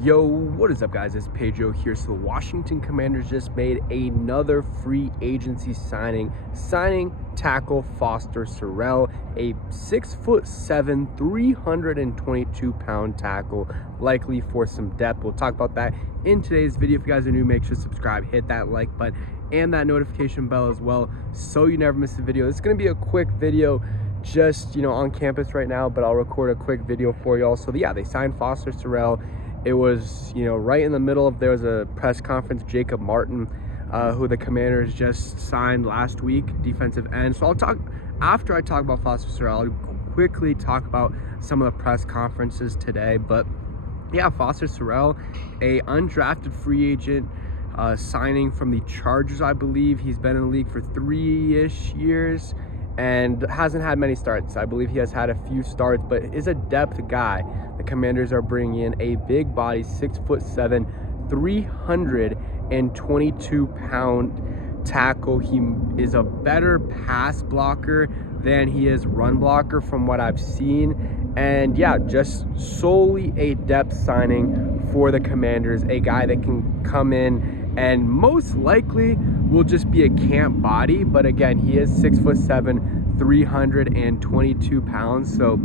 Yo, what is up, guys? It's Pedro here. So the Washington Commanders just made another free agency signing tackle Foster Sarell, a 6'7", 322-pound tackle, likely for some depth. We'll talk about that in today's video. If you guys are new, make sure to subscribe, hit that like button, and that notification bell as well, so you never miss a video. It's going to be a quick video, just on campus right now, but I'll record a quick video for y'all. So yeah, they signed Foster Sarell. It was, right in the middle of, there was a press conference, Jacob Martin, who the Commanders just signed last week, defensive end. So after I talk about Foster Sarell, I'll quickly talk about some of the press conferences today. But yeah, Foster Sarell, a undrafted free agent, signing from the Chargers, I believe. He's been in the league for 3-ish years and hasn't had many starts. I believe he has had a few starts, but is a depth guy. The Commanders are bringing in a big body, 6'7", 322-pound tackle. He is a better pass blocker than he is run blocker from what I've seen. And yeah, just solely a depth signing for the Commanders, a guy that can come in and most likely will just be a camp body. But again, he is 6'7", 322 pounds. So,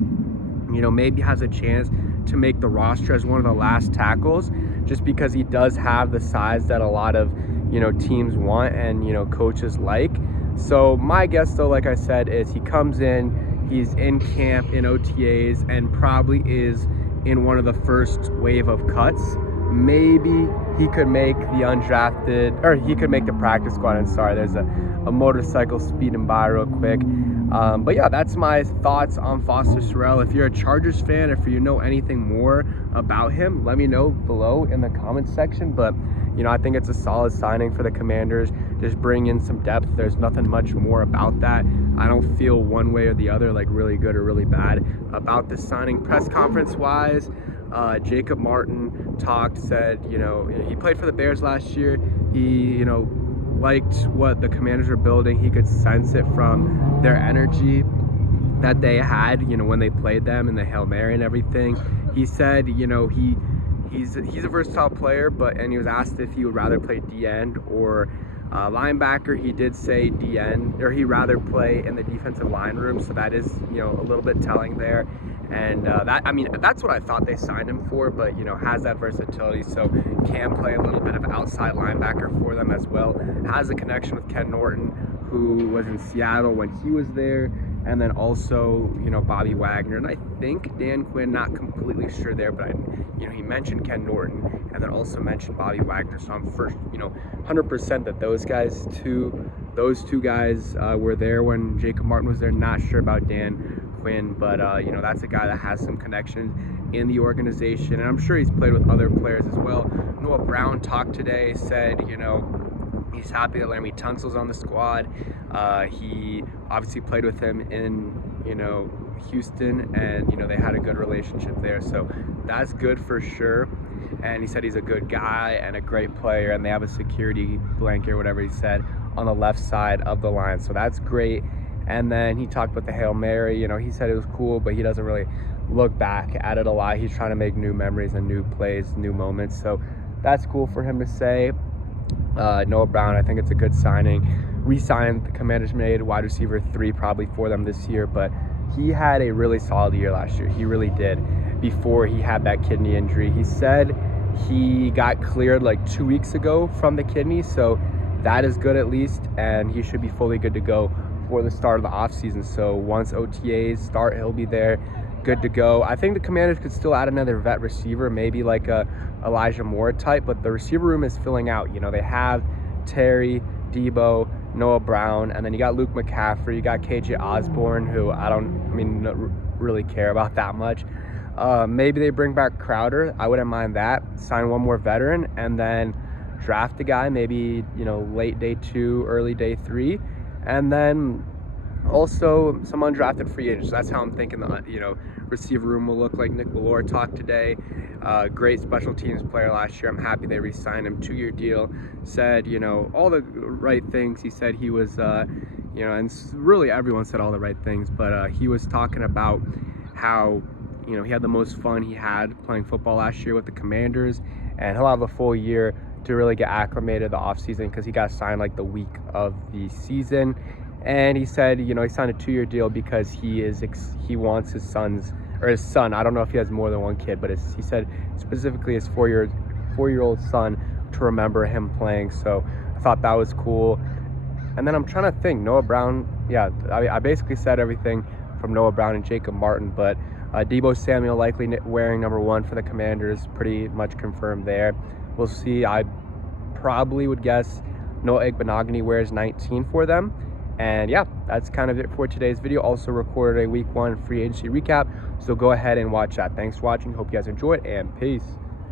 maybe has a chance to make the roster as one of the last tackles, just because he does have the size that a lot of, teams want and, coaches like. So my guess, though, like I said, is he comes in, he's in camp, in OTAs, and probably is in one of the first wave of cuts. Maybe he could make the undrafted, or he could make the practice squad. And sorry, there's a motorcycle speeding by real quick. But yeah, that's my thoughts on Foster Sarell. If you're a Chargers fan, if you know anything more about him, let me know below in the comments section. But I think it's a solid signing for the Commanders. Just bring in some depth. There's nothing much more about that. I don't feel one way or the other, like really good or really bad about this signing. Press conference wise, Jacob Martin said, he played for the Bears last year. He, liked what the Commanders were building. He could sense it from their energy that they had, when they played them in the Hail Mary and everything. He said, he's a versatile player, and he was asked if he would rather play D-end or linebacker. He did say D-end, or he'd rather play in the defensive line room. So that is, a little bit telling there. And that's what I thought they signed him for, but has that versatility, so can play a little bit of outside linebacker for them as well. Has a connection with Ken Norton, who was in Seattle when he was there, and then also Bobby Wagner, and I think Dan Quinn, not completely sure there, but he mentioned Ken Norton and then also mentioned Bobby Wagner. So I'm first 100% that those two guys were there when Jacob Martin was there. Not sure about Dan Quinn, but that's a guy that has some connections in the organization, and I'm sure he's played with other players as well. Noah Brown talked today, said he's happy that Laramie Tunsil's on the squad. He obviously played with him in Houston, and they had a good relationship there, so that's good for sure. And he said he's a good guy and a great player, and they have a security blanket or whatever he said on the left side of the line, so that's great. And then he talked about the Hail Mary. He said it was cool, but he doesn't really look back at it a lot. He's trying to make new memories and new plays, new moments. So that's cool for him to say. Noah Brown, I think it's a good signing. Re-signed, the Commanders made wide receiver 3 probably for them this year, but he had a really solid year last year. He really did, before he had that kidney injury. He said he got cleared like 2 weeks ago from the kidney, so that is good at least, and he should be fully good to go for the start of the offseason. So once OTAs start, he'll be there, good to go. I think the Commanders could still add another vet receiver, maybe like a Elijah Moore type, but the receiver room is filling out. They have Terry, Debo, Noah Brown, and then you got Luke McCaffrey, you got KJ Osborne, who don't really care about that much. Maybe they bring back Crowder. I wouldn't mind that. Sign one more veteran, and then draft a guy, maybe late day 2, early day 3, and then also some undrafted free agents. That's how I'm thinking the receiver room will look like. Nick Bellore talked today. Great special teams player last year. I'm happy they re-signed him. 2-year deal. Said all the right things. He said he was and really everyone said all the right things, but he was talking about how you know, he had the most fun he had playing football last year with the Commanders, and he'll have a full year to really get acclimated the offseason because he got signed like the week of the season. And he said, you know, he signed a 2-year deal because he wants his son, I don't know if he has more than one kid, but he said specifically his 4-year-old son, to remember him playing. So I thought that was cool. And then I'm trying to think, Noah Brown, yeah, I basically said everything from Noah Brown and Jacob Martin, but Deebo Samuel likely wearing number 1 for the Commanders, pretty much confirmed there. We'll see. I probably would guess Noah Igbenogany wears 19 for them. And yeah, that's kind of it for today's video. Also recorded a week 1 free agency recap, so go ahead and watch that. Thanks for watching. Hope you guys enjoyed, and peace.